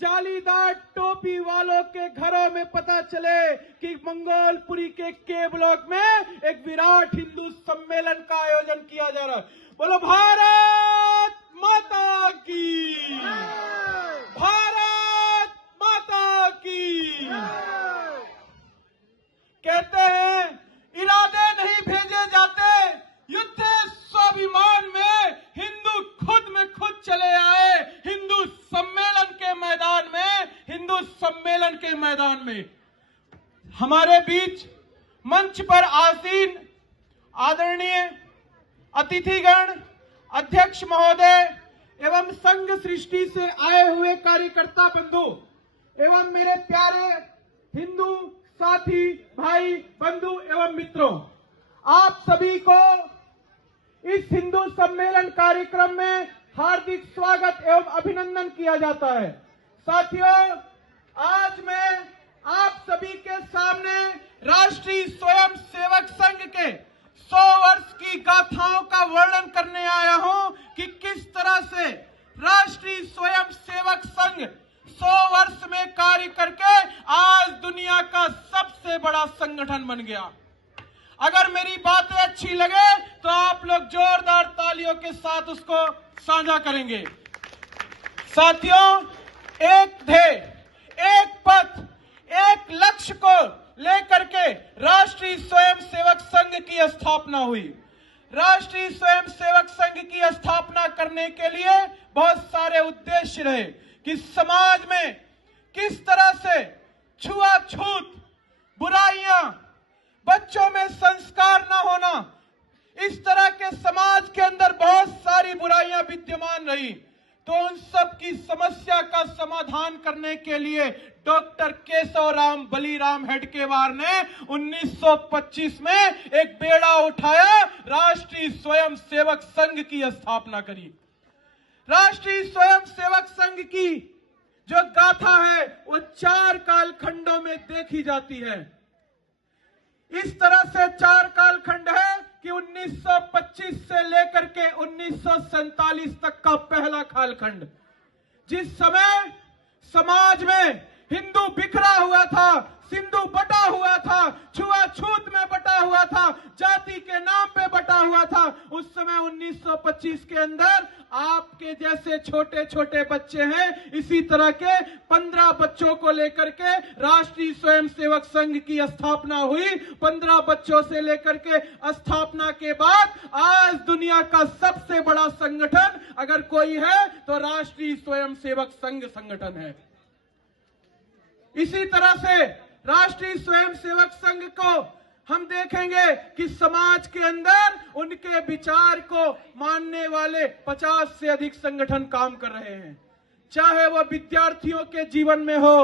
जालीदार टोपी वालों के घरों में पता चले कि मंगोलपुरी के के ब्लॉक में एक विराट हिंदू सम्मेलन का आयोजन किया जा रहा है। बोलो भारत माता की, भारत माता की। कहते हैं इरादे नहीं भेजे जाते, युद्ध स्वाभिमान में हिंदू खुद में खुद चले आए। हिंदू सम्मेलन के मैदान में, हिंदू सम्मेलन के मैदान में हमारे बीच मंच पर आसीन आदरणीय अतिथिगण, अध्यक्ष महोदय एवं संघ सृष्टि से आए हुए कार्यकर्ता बंधु एवं मेरे प्यारे हिंदू साथी भाई बंधु एवं मित्रों, आप सभी को इस हिंदू सम्मेलन कार्यक्रम में हार्दिक स्वागत एवं अभिनंदन किया जाता है। साथियों, आज मैं आप सभी के सामने राष्ट्रीय स्वयं सेवक संघ के 100 वर्ष की गाथाओं का वर्णन करने आया हूं कि किस तरह से राष्ट्रीय स्वयं सेवक संघ 100 वर्ष में कार्य करके आज दुनिया का सबसे बड़ा संगठन बन गया। अगर मेरी बातें अच्छी लगे तो आप लोग जोरदार तालियों के साथ उसको साझा करेंगे। साथियों, एक ध्येय, एक पथ, एक लक्ष्य को लेकर के राष्ट्रीय स्वयं सेवक संघ की स्थापना हुई। राष्ट्रीय स्वयं सेवक संघ की स्थापना करने के लिए बहुत सारे उद्देश्य रहे कि समाज में किस तरह से छुआछूत, बुराइयां, बच्चों में संस्कार न होना, इस तरह के समाज के अंदर बहुत सारी बुराइयां विद्यमान रही। तो उन सब की समस्या का समाधान करने के लिए डॉक्टर केशवराम बलीराम हेडगेवार ने 1925 में एक बेड़ा उठाया, राष्ट्रीय स्वयं सेवक संघ की स्थापना करी। राष्ट्रीय स्वयं सेवक संघ की जो गाथा है वो 4 कालखंडों में देखी जाती है। इस तरह से 4 कालखंड है कि 1925 से लेकर के 1947 तक का पहला कालखंड, जिस समय समाज में हिंदू बिखरा हुआ था, सिंधु बटा हुआ था, छुआछूत में बटा हुआ था, जाति के नाम पे बटा हुआ था। उस समय 1925 के अंदर आपके जैसे छोटे छोटे बच्चे हैं, इसी तरह के 15 बच्चों को लेकर के राष्ट्रीय स्वयं सेवक संघ की स्थापना हुई। 15 बच्चों से लेकर के स्थापना के बाद आज दुनिया का सबसे बड़ा संगठन अगर कोई है तो राष्ट्रीय स्वयं सेवक संघ संगठन है। इसी तरह से राष्ट्रीय स्वयं सेवक संघ को हम देखेंगे कि समाज के अंदर उनके विचार को मानने वाले 50 से अधिक संगठन काम कर रहे हैं। चाहे वह विद्यार्थियों के जीवन में हो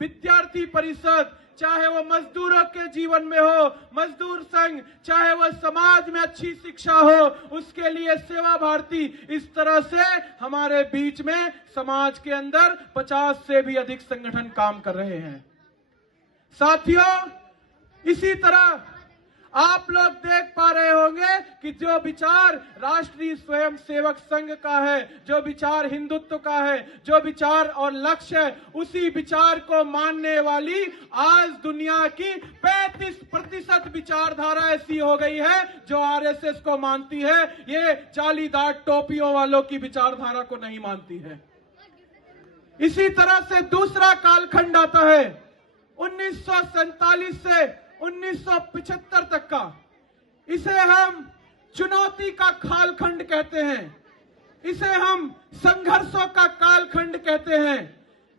विद्यार्थी परिषद, चाहे वो मजदूरों के जीवन में हो मजदूर संघ, चाहे वह समाज में अच्छी शिक्षा हो उसके लिए सेवा भारती। इस तरह से हमारे बीच में समाज के अंदर 50 से भी अधिक संगठन काम कर रहे हैं। साथियों, इसी तरह आप लोग देख पा रहे होंगे कि जो विचार राष्ट्रीय स्वयं सेवक संघ का है, जो विचार हिंदुत्व का है, जो विचार और लक्ष्य है, उसी विचार को मानने वाली आज दुनिया की 35% विचारधारा ऐसी हो गई है जो आरएसएस को मानती है। ये जालीदार टोपियों वालों की विचारधारा को नहीं मानती है। इसी तरह से दूसरा कालखंड आता है 1947 से 1975 तक का। इसे हम चुनौती का कालखंड कहते हैं, इसे हम संघर्षों का कालखंड कहते हैं।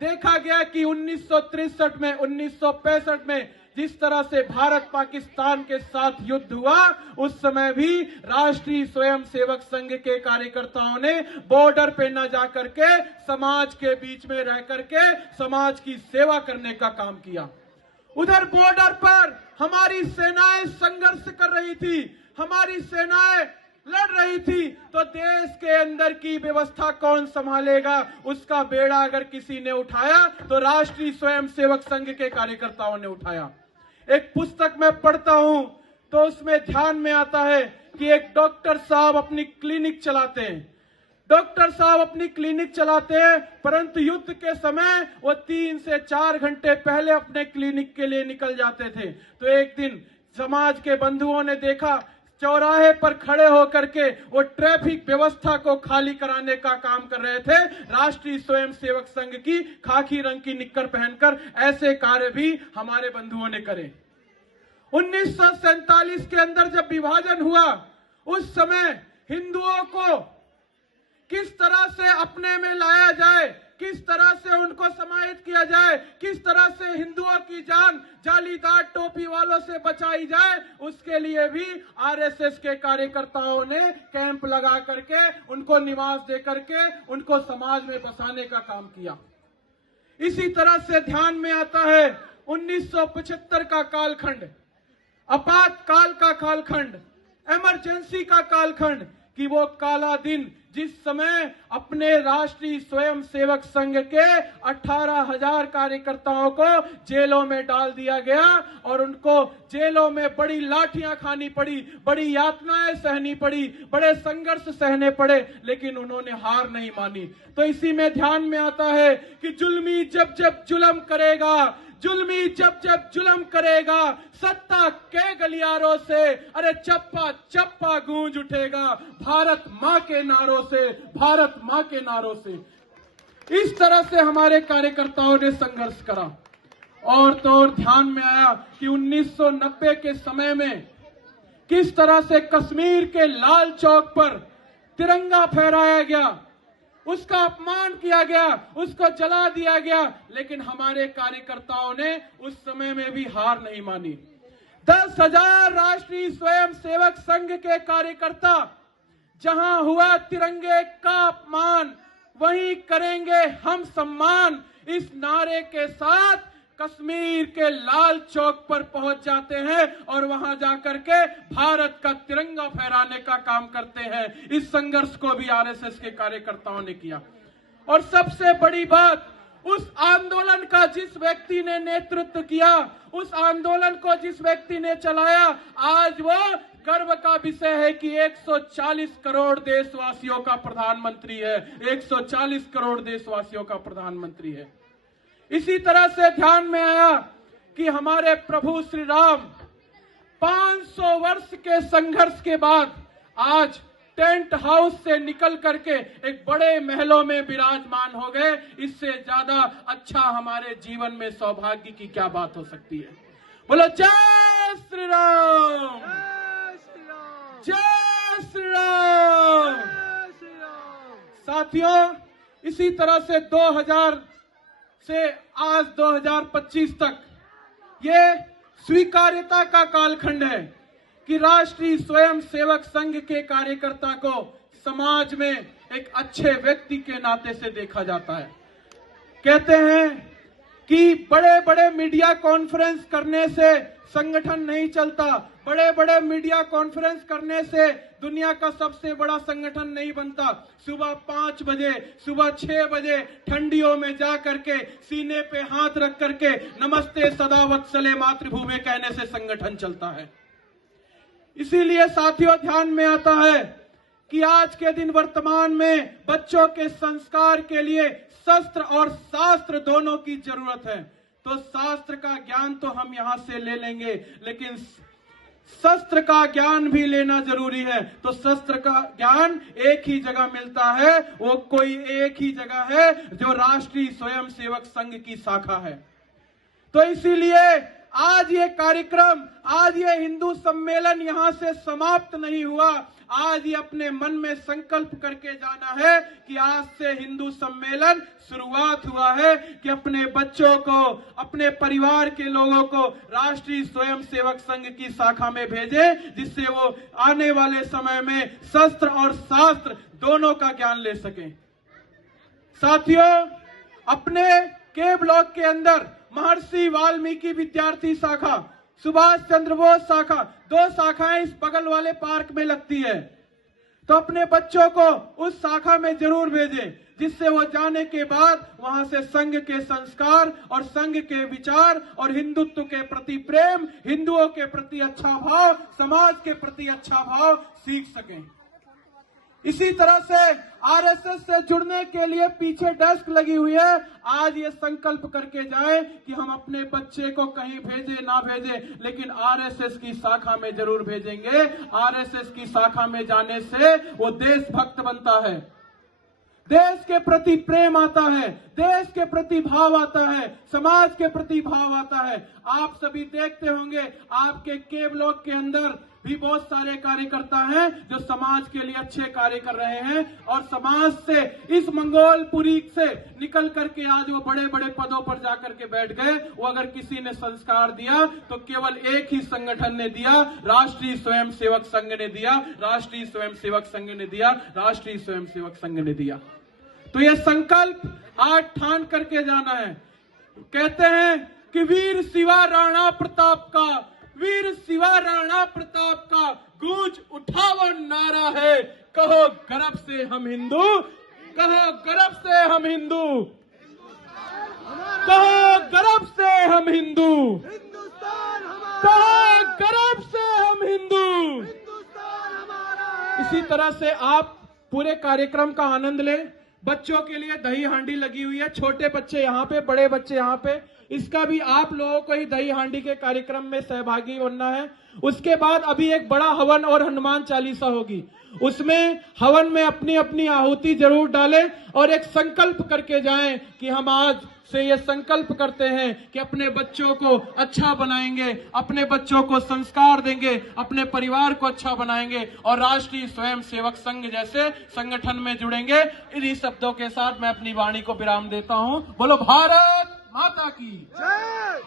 देखा गया कि 1963 में 1965 में जिस तरह से भारत पाकिस्तान के साथ युद्ध हुआ, उस समय भी राष्ट्रीय स्वयं सेवक संघ के कार्यकर्ताओं ने बॉर्डर पे न जाकर के समाज के बीच में रह करके समाज की सेवा करने का काम किया। उधर बॉर्डर पर हमारी सेनाएं संघर्ष कर रही थी, हमारी सेनाएं लड़ रही थी, तो देश के अंदर की व्यवस्था कौन संभालेगा, उसका बेड़ा अगर किसी ने उठाया तो राष्ट्रीय स्वयं सेवक संघ के कार्यकर्ताओं ने उठाया। एक पुस्तक में पढ़ता हूं तो उसमें ध्यान में आता है कि एक डॉक्टर साहब अपनी क्लिनिक चलाते हैं। डॉक्टर साहब अपनी क्लिनिक चलाते हैं, परंतु युद्ध के समय वो 3 से 4 घंटे पहले अपने क्लिनिक के लिए निकल जाते थे। तो एक दिन समाज के बंधुओं ने देखा, चौराहे पर खड़े होकर के वो ट्रैफिक व्यवस्था को खाली कराने का काम कर रहे थे। राष्ट्रीय स्वयंसेवक संघ की खाकी रंग की निक्कर पहनकर ऐसे कार्य भी हमारे बंधुओं ने करे। 1947 के अंदर जब विभाजन हुआ, उस समय हिंदुओं को किस तरह से अपने में लाया जाए, किस तरह से उनको समाहित किया जाए, किस तरह से हिंदुओं की जान जालीदार टोपी वालों से बचाई जाए, उसके लिए भी आरएसएस के कार्यकर्ताओं ने कैंप लगा करके, उनको निवास दे करके, उनको समाज में बसाने का काम किया। इसी तरह से ध्यान में आता है 1975 का कालखंड, आपातकाल का कालखंड, इमरजेंसी का कालखंड, कि वो काला दिन जिस समय अपने राष्ट्रीय स्वयंसेवक संघ के 18,000 कार्यकर्ताओं को जेलों में डाल दिया गया और उनको जेलों में बड़ी लाठियां खानी पड़ी, बड़ी यातनाएं सहनी पड़ी, बड़े संघर्ष सहने पड़े, लेकिन उन्होंने हार नहीं मानी। तो इसी में ध्यान में आता है कि जुल्मी जब जब जुल्म करेगा, जुल्मी जब जब जुल्म करेगा, सत्ता के गलियारों से अरे चप्पा चप्पा गूंज उठेगा, भारत मां के नारों से, भारत मां के नारों से। इस तरह से हमारे कार्यकर्ताओं ने संघर्ष करा। और तो और ध्यान में आया कि 1990 के समय में किस तरह से कश्मीर के लाल चौक पर तिरंगा फहराया गया, उसका अपमान किया गया, उसको जला दिया गया, लेकिन हमारे कार्यकर्ताओं ने उस समय में भी हार नहीं मानी। 10,000 राष्ट्रीय स्वयंसेवक संघ के कार्यकर्ता, जहां हुआ तिरंगे का अपमान वहीं करेंगे हम सम्मान, इस नारे के साथ कश्मीर के लाल चौक पर पहुंच जाते हैं और वहां जाकर के भारत का तिरंगा फहराने का काम करते हैं। इस संघर्ष को भी आरएसएस के कार्यकर्ताओं ने किया। और सबसे बड़ी बात, उस आंदोलन का जिस व्यक्ति ने नेतृत्व किया, उस आंदोलन को जिस व्यक्ति ने चलाया, आज वो गर्व का विषय है कि 140 करोड़ देशवासियों का प्रधानमंत्री है, 140 करोड़ देशवासियों का प्रधानमंत्री है। इसी तरह से ध्यान में आया कि हमारे प्रभु श्री राम 500 वर्ष के संघर्ष के बाद आज टेंट हाउस से निकल करके एक बड़े महलों में विराजमान हो गए। इससे ज्यादा अच्छा हमारे जीवन में सौभाग्य की क्या बात हो सकती है। बोलो जय श्री राम, जय श्री राम। साथियों, इसी तरह से 2000 से आज 2025 तक ये स्वीकार्यता का कालखंड है कि राष्ट्रीय स्वयंसेवक संघ के कार्यकर्ता को समाज में एक अच्छे व्यक्ति के नाते से देखा जाता है। कहते हैं कि बड़े बड़े मीडिया कॉन्फ्रेंस करने से संगठन नहीं चलता, बड़े बड़े मीडिया कॉन्फ्रेंस करने से दुनिया का सबसे बड़ा संगठन नहीं बनता। सुबह 5 बजे, सुबह 6 बजे ठंडियों में जा करके सीने पे हाथ रख करके नमस्ते सदा वत्सले मातृभूमि कहने से संगठन चलता है। इसीलिए साथियों, ध्यान में आता है कि आज के दिन वर्तमान में बच्चों के संस्कार के लिए शस्त्र और शास्त्र दोनों की जरूरत है। तो शास्त्र का ज्ञान तो हम यहां से ले लेंगे, लेकिन शस्त्र का ज्ञान भी लेना जरूरी है। तो शस्त्र का ज्ञान एक ही जगह मिलता है, वो कोई एक ही जगह है जो राष्ट्रीय स्वयंसेवक संघ की शाखा है। तो इसीलिए आज ये कार्यक्रम, आज ये हिंदू सम्मेलन यहां से समाप्त नहीं हुआ। आज ये अपने मन में संकल्प करके जाना है कि आज से हिंदू सम्मेलन शुरुआत हुआ है कि अपने बच्चों को, अपने परिवार के लोगों को राष्ट्रीय स्वयंसेवक संघ की शाखा में भेजें, जिससे वो आने वाले समय में शस्त्र और शास्त्र दोनों का ज्ञान ले सकें। साथियों, अपने के ब्लॉक के अंदर महर्षि वाल्मीकि विद्यार्थी शाखा, सुभाष चंद्र बोस शाखा, 2 शाखाएं इस बगल वाले पार्क में लगती है। तो अपने बच्चों को उस शाखा में जरूर भेजें, जिससे वो जाने के बाद वहां से संघ के संस्कार और संघ के विचार और हिंदुत्व के प्रति प्रेम, हिंदुओं के प्रति अच्छा भाव, समाज के प्रति अच्छा भाव सीख सकें। इसी तरह से आरएसएस से जुड़ने के लिए पीछे डेस्क लगी हुई है। आज ये संकल्प करके जाए कि हम अपने बच्चे को कहीं भेजे ना भेजे, लेकिन आरएसएस की शाखा में जरूर भेजेंगे। आरएसएस की शाखा में जाने से वो देशभक्त बनता है, देश के प्रति प्रेम आता है, देश के प्रति भाव आता है, समाज के प्रति भाव आता है। आप सभी देखते होंगे आपके के ब्लॉक के अंदर भी बहुत सारे कार्यकर्ता हैं जो समाज के लिए अच्छे कार्य कर रहे हैं और समाज से इस मंगोलपुरी से निकल करके आज वो बड़े बड़े पदों पर जाकर के बैठ गए। वो अगर किसी ने संस्कार दिया तो केवल एक ही संगठन ने दिया, राष्ट्रीय स्वयंसेवक संघ ने दिया, राष्ट्रीय स्वयंसेवक संघ ने दिया, राष्ट्रीय स्वयंसेवक संघ ने दिया। तो ये संकल्प आज ठान करके जाना है। कहते हैं कि वीर शिवा राणा प्रताप का, वीर शिवा राणा प्रताप का गूंज उठावन नारा है। कहो गर्व से हम हिंदू, कहो गर्व से हम हिंदू, कहो गर्व से हम हिंदू, कहो गर्व से हम हिंदू। इसी तरह से आप पूरे कार्यक्रम का आनंद लें। बच्चों के लिए दही हांडी लगी हुई है, छोटे बच्चे यहाँ पे, बड़े बच्चे यहाँ पे। इसका भी आप लोगों को ही दही हांडी के कार्यक्रम में सहभागी बनना है। उसके बाद अभी एक बड़ा हवन और हनुमान चालीसा होगी, उसमें हवन में अपनी अपनी आहुति जरूर डालें और एक संकल्प करके जाएं कि हम आज से ये संकल्प करते हैं कि अपने बच्चों को अच्छा बनाएंगे, अपने बच्चों को संस्कार देंगे, अपने परिवार को अच्छा बनाएंगे और राष्ट्रीय स्वयंसेवक संघ जैसे संगठन में जुड़ेंगे। इन्हीं शब्दों के साथ मैं अपनी वाणी को विराम देता हूं। बोलो भारत माता की जय।